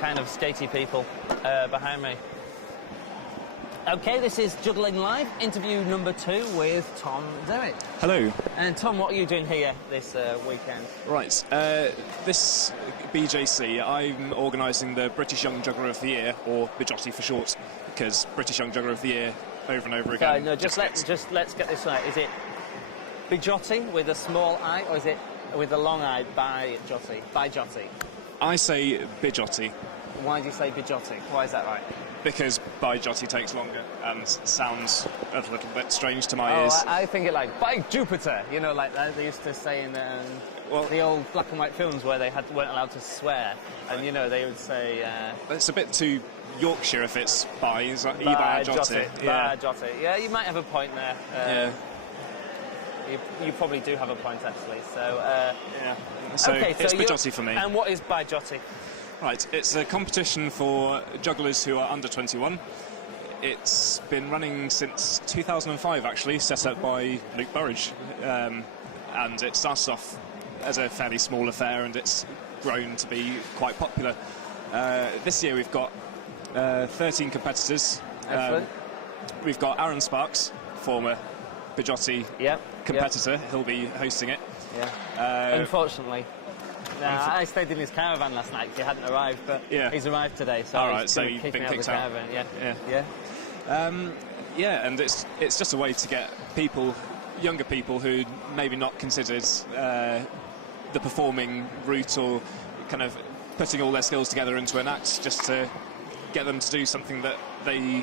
kind of skatey people behind me. Okay, this is Juggling Live, interview number 2 with Tom Derrick. Hello. And Tom, what are you doing here this weekend? Right, this BJC, I'm organising the British Young Juggler of the Year, or BYJOTY for short, because British Young Juggler of the Year over and over again. No, let's get this right. Is it BYJOTY with a small I, or is it with a long I, BYJOTY? BYJOTY. I say BYJOTY. Why do you say BYJOTY? Why is that right? Because BYJOTY takes longer and sounds a little bit strange to my ears. I think it like by Jupiter, you know, like that they used to say in the old black and white films where they weren't allowed to swear, and you know they would say. It's a bit too Yorkshire if it's by. It's like BYJOTY. Yeah. BYJOTY. Yeah, you might have a point there. Yeah. You probably do have a point actually. So yeah. So okay, it's BYJOTY for me. And what is BYJOTY? Right, it's a competition for jugglers who are under 21. It's been running since 2005, actually, set up by Luke Burridge. And it started off as a fairly small affair, and it's grown to be quite popular. This year we've got 13 competitors. Excellent. We've got Aaron Sparks, former BYJOTY competitor. Yep. He'll be hosting it. Yeah. Unfortunately. I stayed in his caravan last night because he hadn't arrived, but he's arrived today, so he's so you've been kicked out. Yeah, and it's just a way to get younger people who maybe not considered the performing route or kind of putting all their skills together into an act, just to get them to do something that to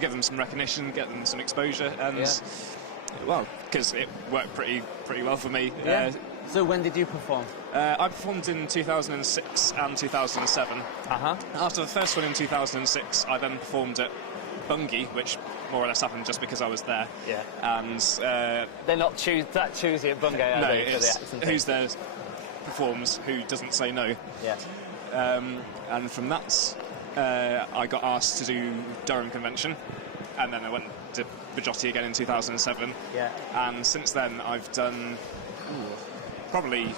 give them some recognition, get them some exposure, and because it worked pretty well for me. Yeah. So when did you perform? I performed in 2006 and 2007. After the first one in 2006, I then performed at Bungay, which more or less happened just because I was there. Yeah. And they're not that choosy at Bungay, are they? No, it's who's there performs, who doesn't say no. Yeah. And from that, I got asked to do Durham Convention, and then I went to BYJOTY again in 2007. Yeah. And since then, I've done probably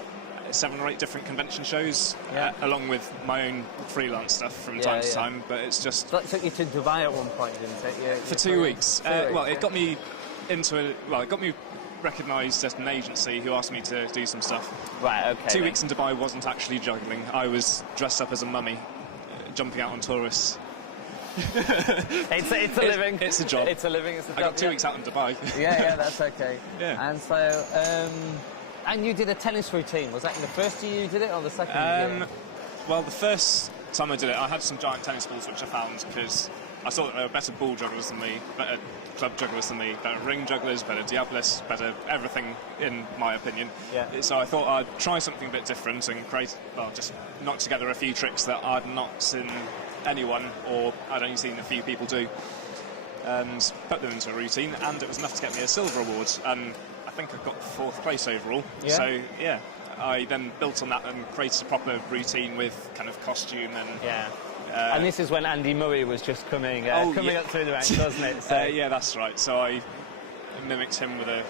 7 or 8 different convention shows, along with my own freelance stuff from time to time. But it's just that took you to Dubai at one point, didn't it? Yeah, for 2 weeks. It got me it got me recognised at an agency who asked me to do some stuff. Right. Okay. 2 weeks in Dubai wasn't actually juggling. I was dressed up as a mummy, jumping out on tourists. It's a living. It's a job. It's a living. It's a job. I got 2 weeks out in Dubai. Yeah, that's okay. Yeah. And so, and you did a tennis routine. Was that in the first year you did it, or the second year? Well, the first time I did it, I had some giant tennis balls which I found because I saw that there were better ball jugglers than me, better club jugglers than me, better ring jugglers, better diablists, better everything, in my opinion. Yeah. So I thought I'd try something a bit different and just knock together a few tricks that I'd not seen anyone, or I'd only seen a few people do, and put them into a routine, and it was enough to get me a silver award, and I think I got 4th place overall. Yeah. So I then built on that and created a proper routine with kind of costume and and this is when Andy Murray was just coming up through the ranks, wasn't it? So yeah, that's right. So I mimicked him with a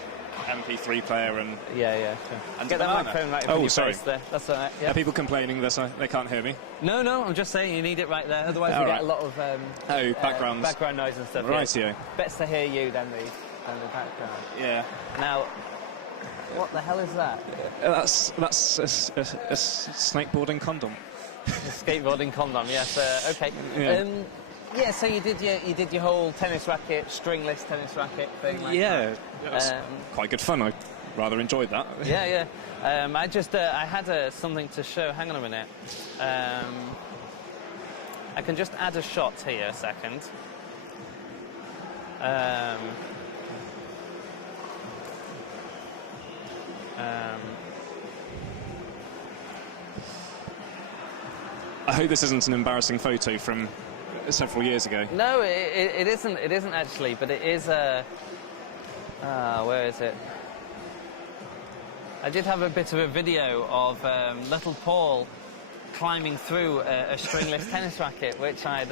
MP3 player and sure. And get that microphone right in your face there. That's all right. Yeah. Are people complaining that they can't hear me? No, I'm just saying you need it right there. Otherwise we get a lot of background noise and stuff. Rightio. Better to hear you than the background. Yeah. Now, what the hell is that? That's a snakeboarding condom. A skateboarding condom. Yes. Okay. Yeah. So you did your whole tennis racket, stringless tennis racket thing. Like that was quite good fun. I rather enjoyed that. Yeah. I had something to show. Hang on a minute. I can just add a shot here a second. I hope this isn't an embarrassing photo from several years ago. No, it isn't. It isn't actually, but it is a. Where is it? I did have a bit of a video of little Paul climbing through a stringless tennis racket, which I'd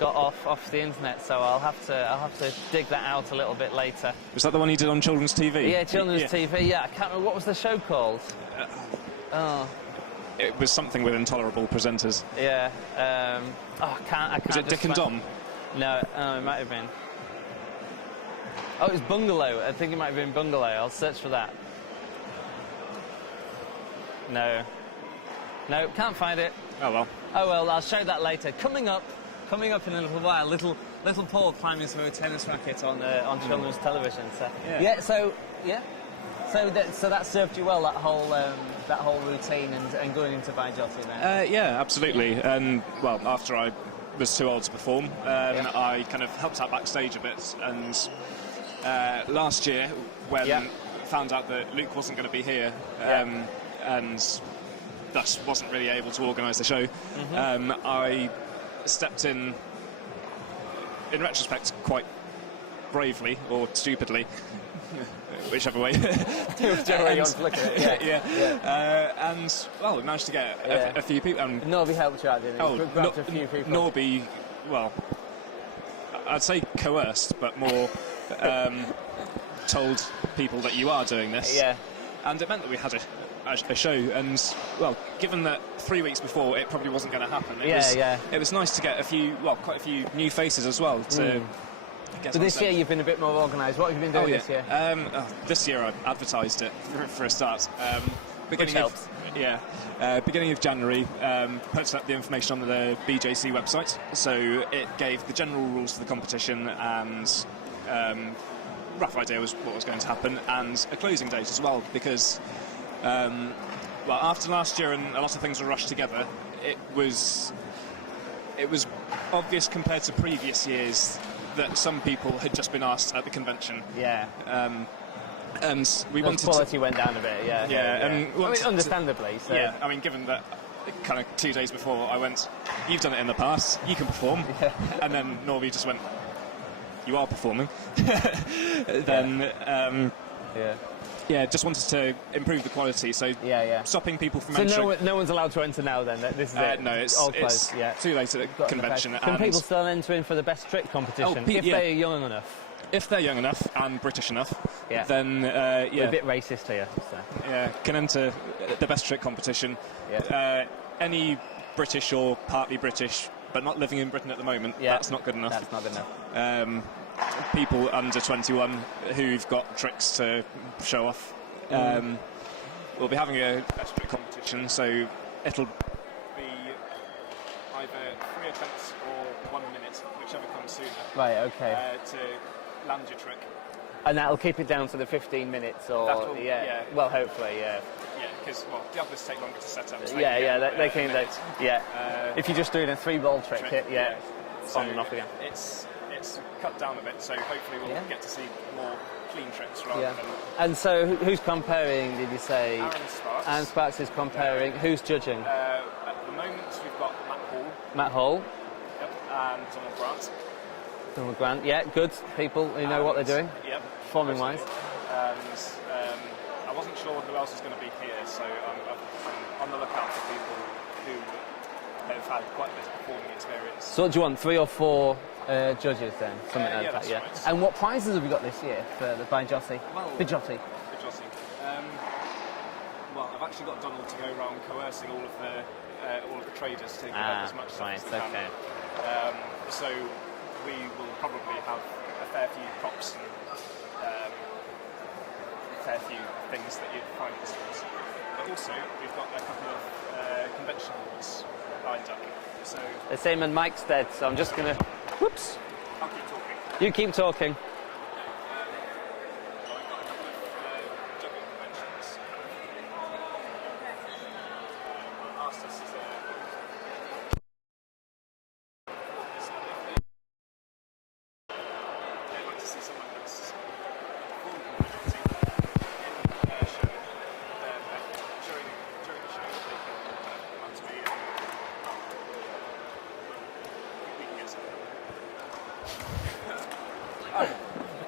got off the internet. So I'll have to dig that out a little bit later. Was that the one you did on children's TV? Yeah, children's TV. Yeah, I can't remember what was the show called. it was something with intolerable presenters. Yeah. I can't. Was it Dick and Dom? No, it might have been. Oh, it was Bungalow. I think it might have been Bungalow. I'll search for that. No, can't find it. Oh well. Oh well, I'll show that later. Coming up in a little while. Little Paul climbing through a tennis racket on children's television. So So that served you well, that whole routine and going into BYJOTY then. Yeah, absolutely. And well, after I was too old to perform, I kind of helped out backstage a bit. And last year, when found out that Luke wasn't going to be here, and thus wasn't really able to organise the show, I stepped in retrospect, quite bravely or stupidly. Whichever way. Whichever way you want to look at it. And well, we managed to get a few people. Norby helped you out, didn't he? Oh, grabbed a few people. Norby, well, I'd say coerced, but more told people that you are doing this. Yeah. And it meant that we had a show. And well, given that 3 weeks before it probably wasn't going to happen, it was nice to get quite a few new faces as well to. But this year you've been a bit more organised. What have you been doing this year? This year I advertised it for a start. Which helps. Beginning of January, put up the information on the BJC website. So it gave the general rules for the competition and rough idea was what was going to happen, and a closing date as well, because after last year and a lot of things were rushed together, it was obvious compared to previous years that some people had just been asked at the convention. Yeah. And we wanted quality went down a bit. And understandably. So. Yeah. I mean, given that kind of 2 days before I went, you've done it in the past, you can perform, and then Norby just went, you are performing. Then. Just wanted to improve the quality, so stopping people from entering. So no one's allowed to enter now then? This is it? No, it's all closed. Too late at the convention. Can people still enter in for the best trick competition if they're young enough? If they're young enough and British enough, then We're a bit racist here. So. Yeah, can enter the best trick competition. Any British or partly British, but not living in Britain at the moment, that's not good enough. That's not good enough. People under 21 who've got tricks to show off. We'll be having a trick competition, so it'll be either 3 attempts or 1 minute, whichever comes sooner. Right, okay. To land your trick. And that'll keep it down to the 15 minutes, or well, hopefully, Yeah, because Diablos take longer to set up. So they can. If you're just doing a 3-ball trick, it's on and off again. It's cut down a bit, so hopefully we'll get to see more clean tricks rather than. And so, who's comparing? Did you say? Aaron Sparks is comparing. Who's judging? At the moment, we've got Matt Hall. Yep, and Donald Grant. Yeah, good people who know what they're doing. Yep. Performing wise. And I wasn't sure who else was going to be here, so I'm on the lookout for people who have had quite a bit of performing experience. So, what do you want? 3 or 4 judges then? Something like that. That's right. And what prizes have we got this year for the BYJOTY? BYJOTY. Well, I've actually got Donald to go around coercing all of the traders to give up as much stuff as they can. So we will probably have a fair few props and a fair few things that you'd find in stores. But also, we've got a couple of convention awards lined up. So the same in Mike's dead, so I'm just going to... Whoops. I'll keep talking. You keep talking.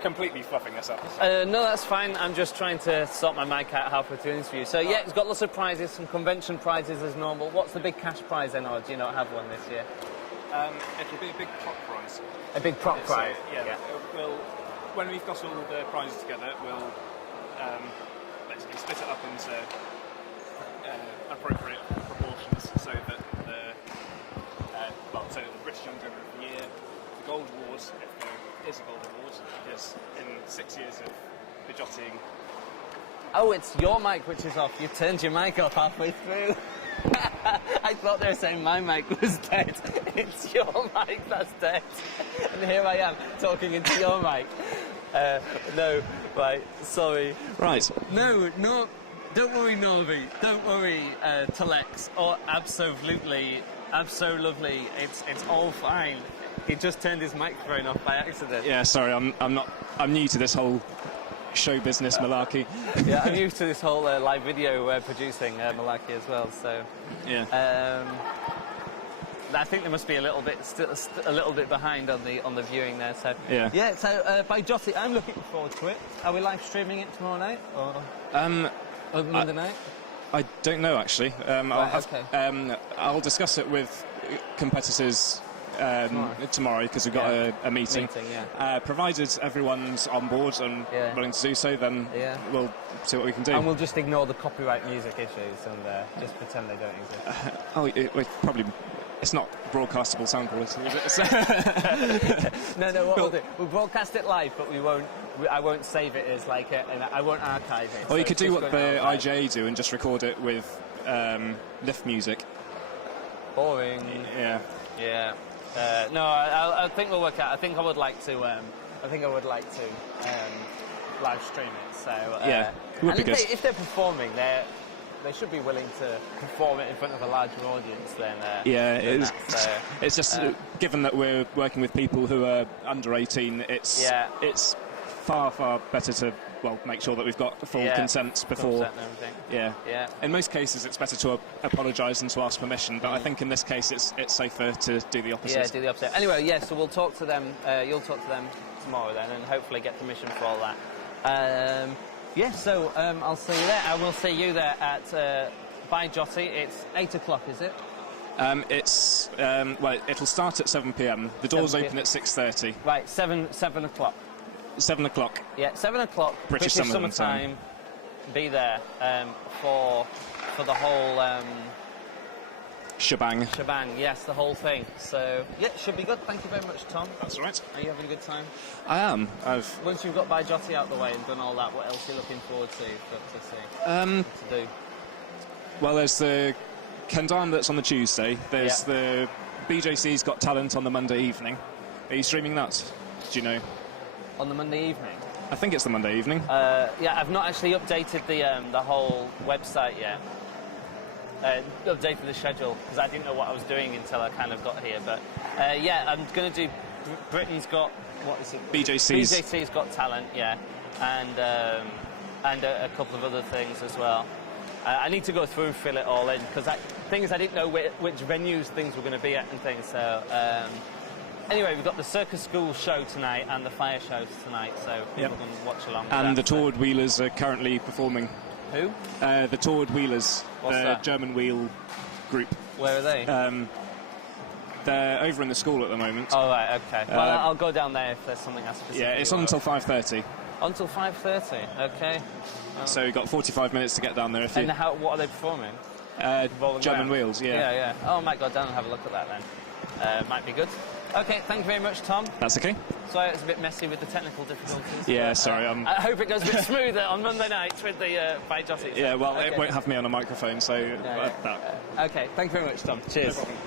Completely fluffing this up. No, that's fine. I'm just trying to sort my mic out halfway through the interview. So, it's got lots of prizes, some convention prizes as normal. What's the big cash prize then, or do you not have one this year? It'll be a big prop prize. A big prop prize? When we've got all the prizes together, we'll basically split it up into appropriate proportions. distinctions, so that so the British Young Juggler of the Year, the Gold Award, if there is a Gold Award, because in 6 years of BJotying. Oh, it's your mic which is off. You turned your mic off halfway through. I thought they were saying my mic was dead. It's your mic that's dead. And here I am talking into your mic. No, right, sorry. Right. No, don't worry, Norby. Don't worry, Telex. Oh, absolutely, absolutely. It's all fine. He just turned his microphone off by accident. Yeah, sorry, I'm new to this whole show business malarkey. Yeah, I'm used to this whole live video producing malarkey as well. So yeah. I think there must be a little bit behind on the viewing there. So yeah. So BYJOTY, I'm looking forward to it. Are we live streaming it tomorrow night or Monday night? I don't know actually. I'll discuss it with competitors tomorrow because we've got a meeting. Provided everyone's on board and willing to do so, then we'll see what we can do. And we'll just ignore the copyright music issues and just pretend they don't exist. It's not broadcastable sound quality, is it? No. What we'll do, we'll broadcast it live, but I won't save it as like I won't archive it. Or you could do what the IJA do and just record it with lift music. Boring. Yeah. Yeah. No, I think we'll work out. I think I would like to live stream it. So yeah, it would be good. If they're performing, they should be willing to perform it in front of a larger audience. It's just given that we're working with people who are under 18, it's far better to make sure that we've got full consent before. Consent and everything. Yeah. In most cases, it's better to apologise and to ask permission, but I think in this case, it's safer to do the opposite. Yeah, do the opposite. Anyway, so we'll talk to them. You'll talk to them tomorrow then, and hopefully get permission for all that. So I'll see you there. I will see you there at BYJOTY. It's 8 o'clock, is it? It'll start at 7 p.m. The doors open at 6:30. Right, 7 o'clock. 7 o'clock. Yeah, 7 o'clock. British summertime. Be there for the whole shebang. Yes, the whole thing. So it should be good. Thank you very much, Tom. That's all right. Are you having a good time? I am. Once you've got BYJOTY out the way and done all that, what else are you looking forward to see? Well, there's the Kendama that's on the Tuesday. There's the BJC's Got Talent on the Monday evening. Are you streaming that? Do you know? On the Monday evening? I think it's the Monday evening. I've not actually updated the whole website yet. Updated the schedule because I didn't know what I was doing until I kind of got here. But I'm going to do Britain's Got, what is it? BJC's Got Talent, and a couple of other things as well. I need to go through and fill it all in because I didn't know which venues things were going to be at and things. So anyway, we've got the Circus School show tonight and the fire shows tonight, so people can watch along. And the Torwood Wheelers are currently performing. Who? The Torwood Wheelers, the German wheel group. Where are they? They're over in the school at the moment. Oh, right, okay. Well, I'll go down there if there's something else specific. Yeah, it's on until 5:30. Until 5:30, okay. So you've got 45 minutes to get down there. And what are they performing? German wheels, Yeah. Oh, I might go down and have a look at that then. Might be good. Okay, thank you very much, Tom. That's okay. Sorry, it was a bit messy with the technical difficulties. Yeah, sorry. I hope it goes a bit smoother on Monday nights with the BYJOTY. Yeah, well, it won't have me on a microphone, so... Okay, thank you very much, Tom. Cheers. No problem.